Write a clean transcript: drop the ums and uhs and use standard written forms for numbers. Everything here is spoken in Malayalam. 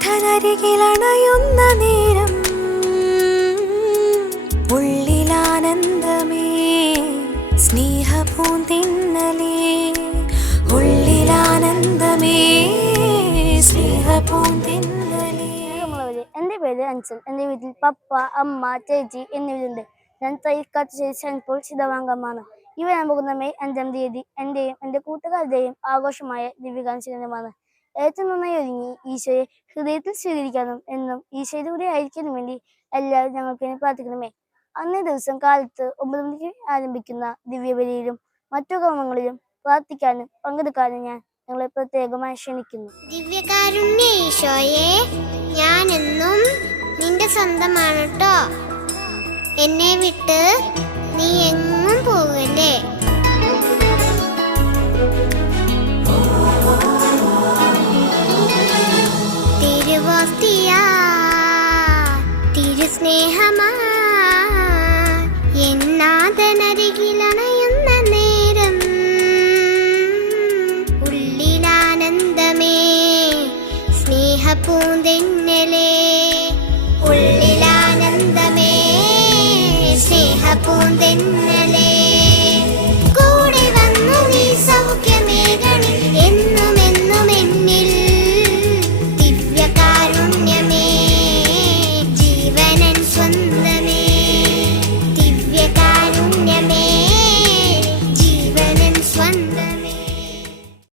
നാഥനരികിലണയുന്ന നേരം ഉള്ളിലാനന്ദമേ സ്നേഹപൂന്തിന്നലേ ഉള്ളിലാനന്ദമേ സ്നേഹപൂന്തിന്നലേ. എൻ്റെ പേര് അൻസൽ. എൻ്റെ വീട്ടിൽ പപ്പ, അമ്മ, ചേച്ചി എന്നിവരുണ്ട്. ഞാൻ തൈക്കാട്ടുശ്ശേരി സെന്റ് പോൾ ശിതവാംഗമാണ്. ഈ വരാൻ പോകുന്ന മെയ് 5-ാം തീയതി എൻ്റെയും എൻ്റെ കൂട്ടുകാരുടെയും ആഘോഷമായ ദിവ്യകാരുണ്യമാണ്. ഏറ്റവും നന്നായി ഒരുങ്ങി ഈശോയെ ഹൃദയത്തിൽ സ്വീകരിക്കാനും എന്നും ഈശോയുടെ കൂടെ ആയിരിക്കാനും വേണ്ടി എല്ലാവരും ഞങ്ങൾക്ക് വേണ്ടി പ്രാർത്ഥിക്കണമേ. അന്നേ ദിവസം കാലത്ത് 9 മണിക്ക് ആരംഭിക്കുന്ന ദിവ്യബലിയിലും മറ്റു കർമ്മങ്ങളിലും പ്രാർത്ഥിക്കാനും പങ്കെടുക്കാനും ഞാൻ ഞങ്ങളെ പ്രത്യേകമായി ക്ഷണിക്കുന്നു. ദിവ്യകാരുണ്യ ഈശോയെ, ഞാൻ എന്നും നിന്റെ സ്വന്തമാണ് ട്ടോ. എന്നെ വിട്ട് നീ എങ്ങും പോകല്ലേ. തിരുവോസ്തിയാ തിരുസ്നേഹമാ എന്നാഥനരികിലണയുന്ന നേരം ഉള്ളിലാനന്ദമേ സ്നേഹപൂന്തിന്നലേ ഉള്ളിലാനന്ദമേ സ്നേഹപൂന്തിന്നലേ.